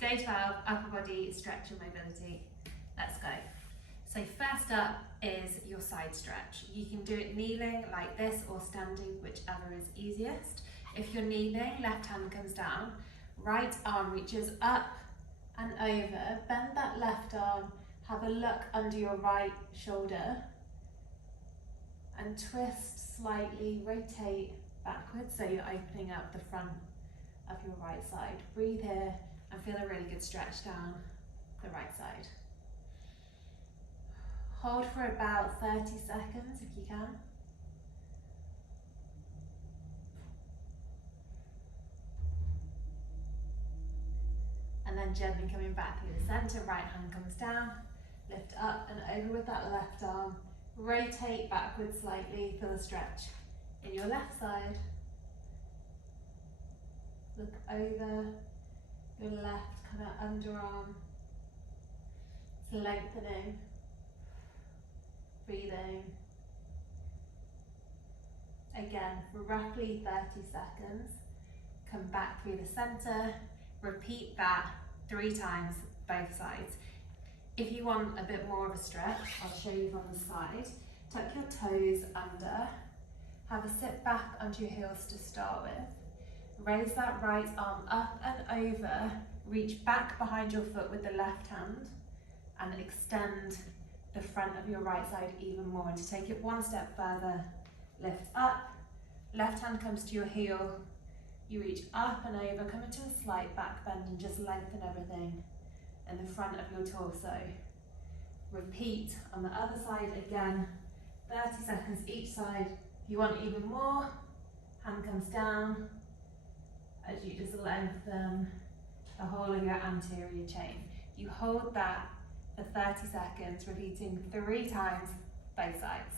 Day 12, upper body stretch and mobility. Let's go. So first up is your side stretch. You can do it kneeling like this or standing, whichever is easiest. If you're kneeling, left hand comes down, right arm reaches up and over. Bend that left arm, have a look under your right shoulder and twist slightly, rotate backwards so you're opening up the front of your right side. Breathe here and feel a really good stretch down the right side. Hold for about 30 seconds if you can. And then gently coming back through the center, right hand comes down, lift up and over with that left arm. Rotate backwards slightly for the stretch in your left side. Look over your left kind of underarm. It's lengthening. Breathing. Again, for roughly 30 seconds. Come back through the center. Repeat that 3 times, both sides. If you want a bit more of a stretch, I'll show you from the side. Tuck your toes under. Have a sit back onto your heels to start with. Raise that right arm up and over. Reach back behind your foot with the left hand and extend the front of your right side even more. And to take it one step further, lift up. Left hand comes to your heel. You reach up and over, come into a slight back bend and just lengthen everything in the front of your torso. Repeat on the other side again, 30 seconds each side. If you want even more, hand comes down as you just lengthen the whole of your anterior chain. You hold that for 30 seconds, repeating 3 times both sides.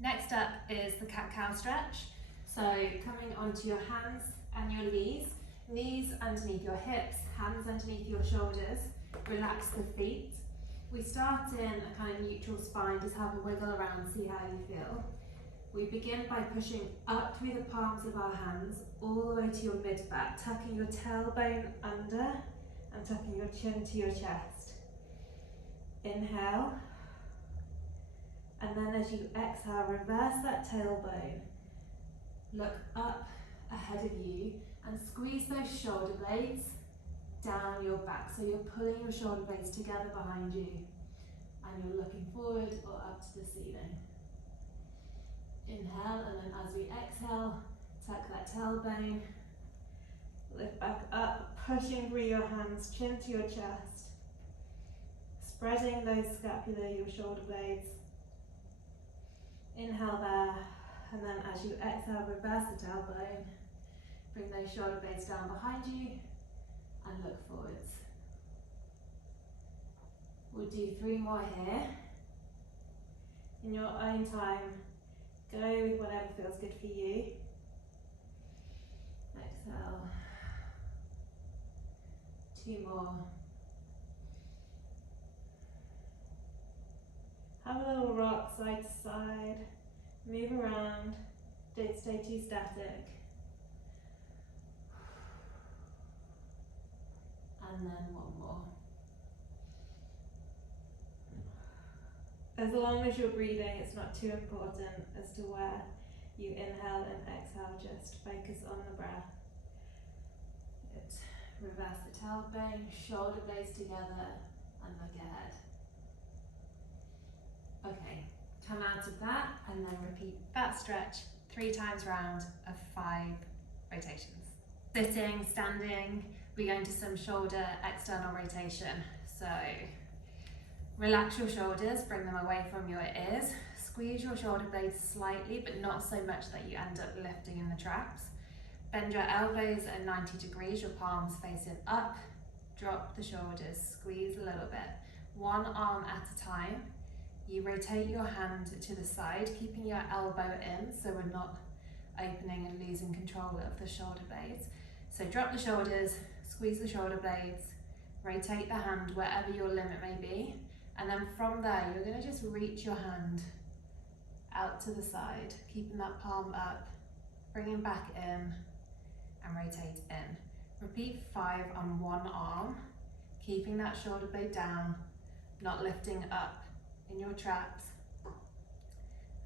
Next up is the cat-cow stretch. So coming onto your hands and your knees underneath your hips, hands underneath your shoulders, relax the feet. We start in a kind of neutral spine, just have a wiggle around, see how you feel. We begin by pushing up through the palms of our hands, all the way to your mid-back, tucking your tailbone under and tucking your chin to your chest. Inhale, and then as you exhale, reverse that tailbone. Look up ahead of you and squeeze those shoulder blades down your back. So you're pulling your shoulder blades together behind you and you're looking forward or up to the ceiling. Inhale, and then as we exhale, tuck that tailbone, lift back up, pushing through your hands, chin to your chest, spreading those scapula, your shoulder blades. Inhale there, and then as you exhale, reverse the tailbone, bring those shoulder blades down behind you and look forwards. We'll do 3 more here. In your own time, go with whatever feels good for you. Exhale. 2 more. Have a little rock side to side. Move around. Don't stay too static. And then 1 more. As long as you're breathing, it's not too important as to where you inhale and exhale, just focus on the breath. Good. Reverse the tailbone, shoulder blades together, and look ahead. Okay, come out of that and then repeat that stretch 3 times round of 5 rotations. Sitting, standing, we go into some shoulder external rotation. So relax your shoulders, bring them away from your ears. Squeeze your shoulder blades slightly, but not so much that you end up lifting in the traps. Bend your elbows at 90 degrees, your palms facing up. Drop the shoulders, squeeze a little bit. 1 arm at a time. You rotate your hand to the side, keeping your elbow in so we're not opening and losing control of the shoulder blades. So drop the shoulders, squeeze the shoulder blades, rotate the hand wherever your limit may be. And then from there, you're going to just reach your hand out to the side, keeping that palm up, bringing back in and rotate in. Repeat 5 on one arm, keeping that shoulder blade down, not lifting up in your traps,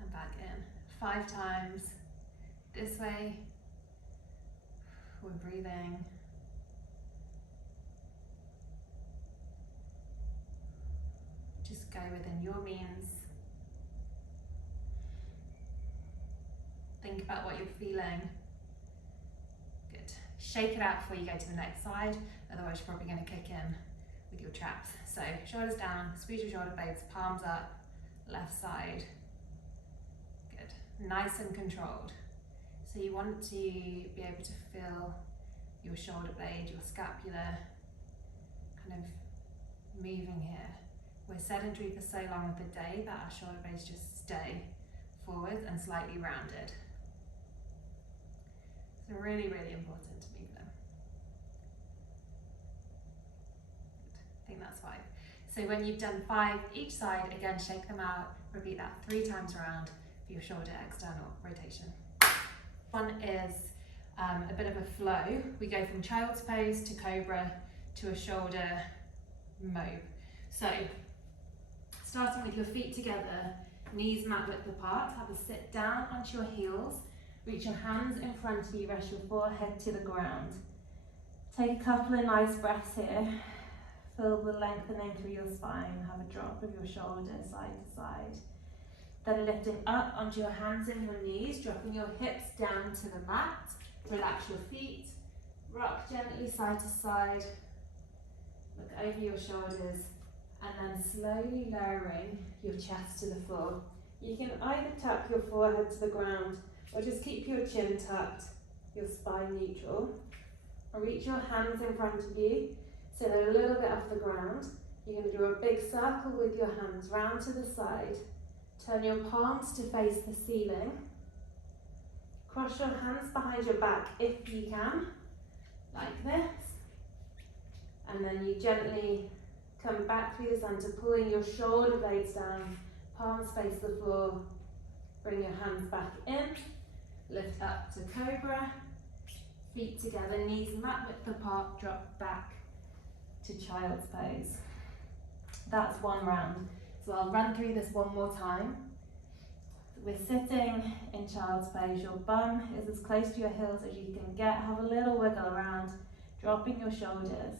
and back in. 5 times, this way, we're breathing. Just go within your means. Think about what you're feeling. Good. Shake it out before you go to the next side, otherwise you're probably going to kick in with your traps. So shoulders down, squeeze your shoulder blades, palms up, left side. Good. Nice and controlled. So you want to be able to feel your shoulder blade, your scapula kind of moving here. We're sedentary for so long of the day that our shoulder blades just stay forward and slightly rounded. So really, really important to move them. Good. I think that's 5. So when you've done 5 each side, again, shake them out, repeat that 3 times around for your shoulder external rotation. One is a bit of a flow. We go from child's pose to cobra to a shoulder mobe. So starting with your feet together, knees mat width apart, have a sit down onto your heels, reach your hands in front of you, rest your forehead to the ground. Take a couple of nice breaths here. Feel the lengthening through your spine, have a drop of your shoulder side to side. Then lifting up onto your hands and your knees, dropping your hips down to the mat. Relax your feet, rock gently side to side, look over your shoulders, and then slowly lowering your chest to the floor. You can either tuck your forehead to the ground or just keep your chin tucked, your spine neutral. Or reach your hands in front of you, so they're a little bit off the ground. You're going to do a big circle with your hands round to the side. Turn your palms to face the ceiling. Cross your hands behind your back if you can, like this. And then you gently come back through the center, pulling your shoulder blades down, palms face the floor. Bring your hands back in, lift up to cobra, feet together, knees mat width apart, drop back to child's pose. That's 1 round. So I'll run through this one more time. We're sitting in child's pose. Your bum is as close to your heels as you can get. Have a little wiggle around, dropping your shoulders.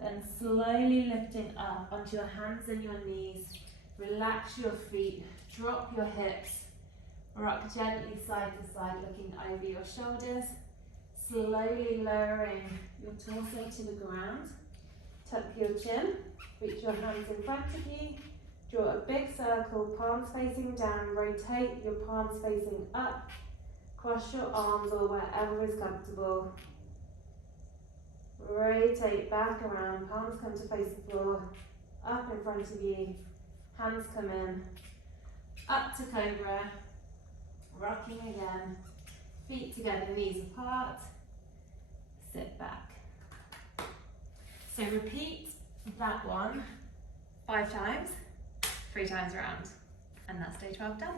Then slowly lifting up onto your hands and your knees. Relax your feet, drop your hips. Rock gently side to side, looking over your shoulders. Slowly lowering your torso to the ground. Tuck your chin, reach your hands in front of you. Draw a big circle, palms facing down, rotate your palms facing up, cross your arms or wherever is comfortable. Rotate back around, palms come to face the floor, up in front of you, hands come in, up to cobra, rocking again, feet together, knees apart, sit back. So repeat that one 5 times. 3 times around, and that's day 12 done.